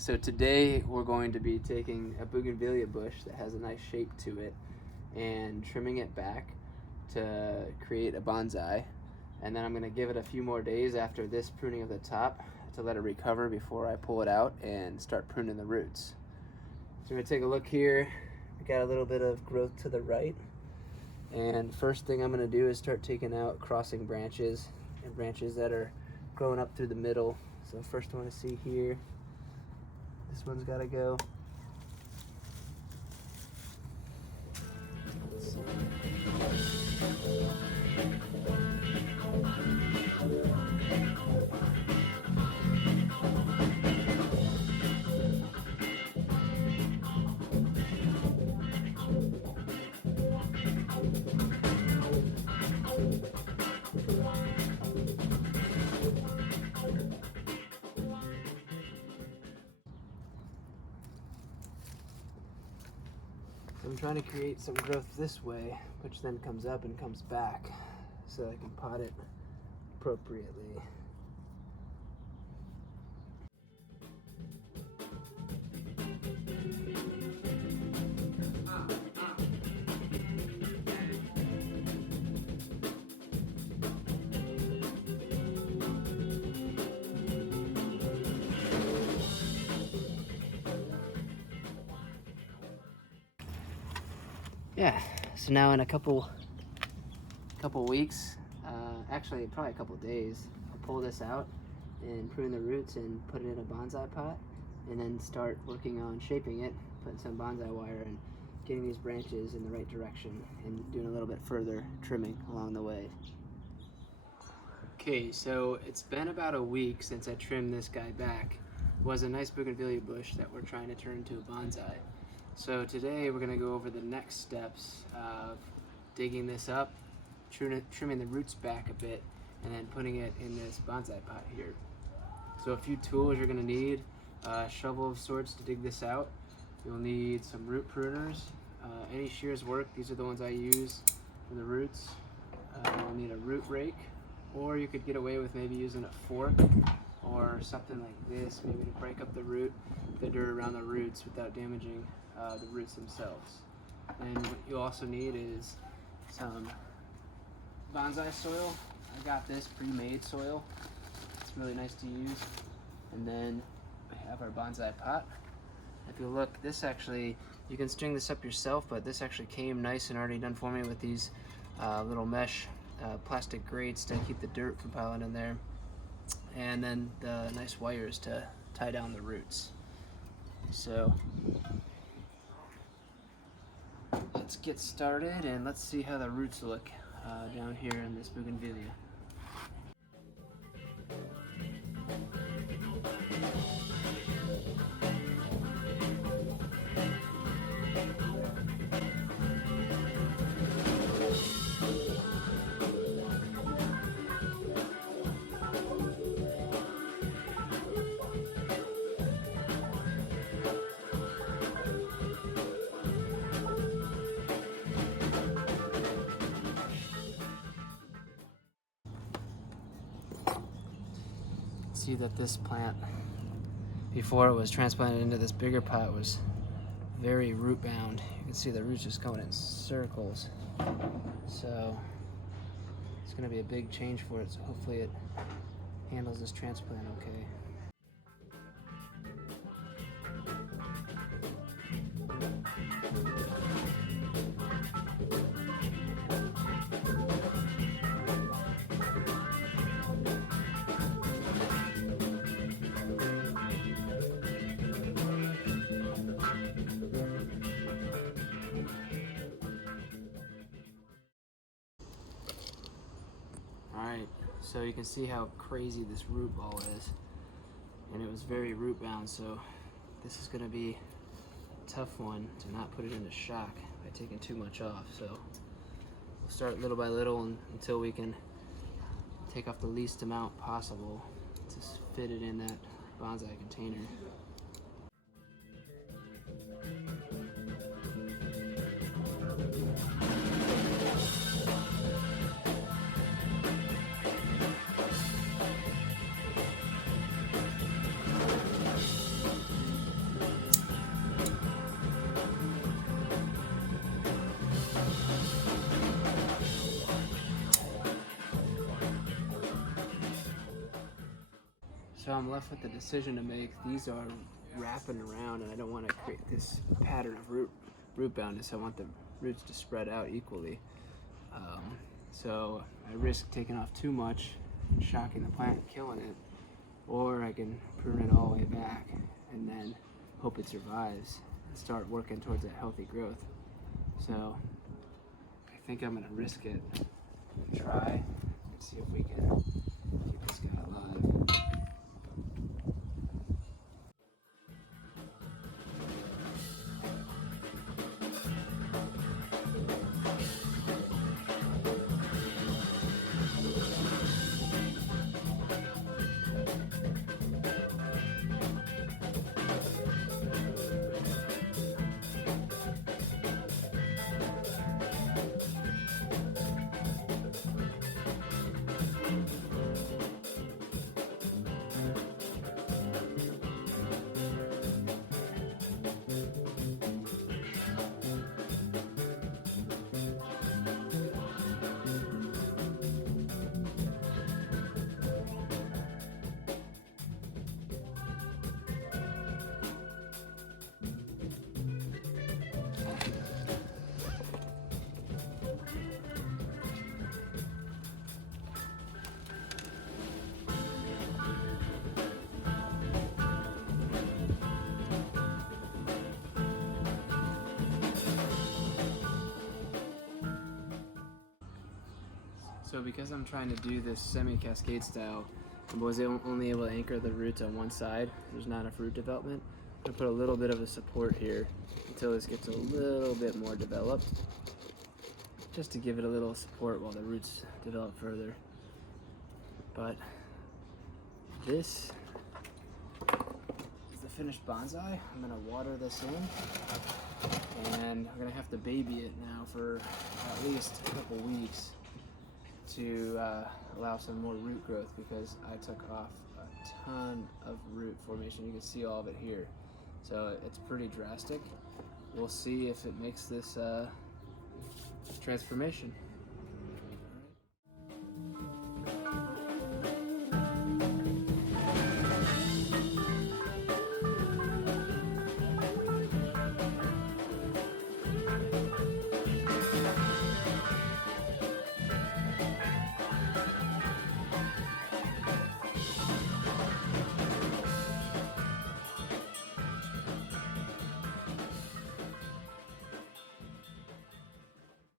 So today we're going to be taking a Bougainvillea bush that has a nice shape to it and trimming it back to create a bonsai. And then I'm going to give it a few more days after this pruning of the top to let it recover before I pull it out and start pruning the roots. So we're going to take a look here. We got a little bit of growth to the right. And first thing I'm going to do is start taking out crossing branches and branches that are growing up through the middle. So first I want to see here. This one's got to go. I'm trying to create some growth this way, which then comes up and comes back so I can pot it appropriately. Yeah, so now in a couple weeks, actually probably a couple days, I'll pull this out and prune the roots and put it in a bonsai pot, and then start working on shaping it, putting some bonsai wire and getting these branches in the right direction and doing a little bit further trimming along the way. Okay, so it's been about a week since I trimmed this guy back. It was a nice Bougainvillea bush that we're trying to turn into a bonsai. So today we're going to go over the next steps of digging this up, trimming the roots back a bit, and then putting it in this bonsai pot here. So a few tools you're going to need: a shovel of sorts to dig this out. You'll need some root pruners. Any shears work. These are the ones I use for the roots. You'll need a root rake, or you could get away with maybe using a fork or something like this, maybe to break up the dirt around the roots without damaging the roots themselves. And what you also need is some bonsai soil. I got this pre-made soil. It's really nice to use. And then we have our bonsai pot. If you look, this actually, you can string this up yourself, but this actually came nice and already done for me with these little mesh plastic grates to keep the dirt from piling in there. And then the nice wires to tie down the roots. So let's get started and let's see how the roots look down here in this Bougainvillea. See that this plant, before it was transplanted into this bigger pot, was very root bound. You can see the roots just going in circles. So it's going to be a big change for it, so hopefully it handles this transplant okay. Alright, so you can see how crazy this root ball is, and it was very root bound, so this is going to be a tough one to not put it into shock by taking too much off. So we'll start little by little until we can take off the least amount possible to fit it in that bonsai container. So I'm left with the decision to make. These are wrapping around, and I don't want to create this pattern of root boundness. I want the roots to spread out equally. So I risk taking off too much, shocking the plant, killing it, or I can prune it all the way back and then hope it survives and start working towards that healthy growth. So I think I'm gonna risk it and try and see if we can keep this guy alive. So because I'm trying to do this semi-cascade style, I was only able to anchor the roots on one side. There's not enough root development. I'm gonna put a little bit of a support here until this gets a little bit more developed, just to give it a little support while the roots develop further. But this is the finished bonsai. I'm gonna water this in, and I'm gonna have to baby it now for at least a couple weeks to allow some more root growth, because I took off a ton of root formation. You can see all of it here. So it's pretty drastic. We'll see if it makes this transformation.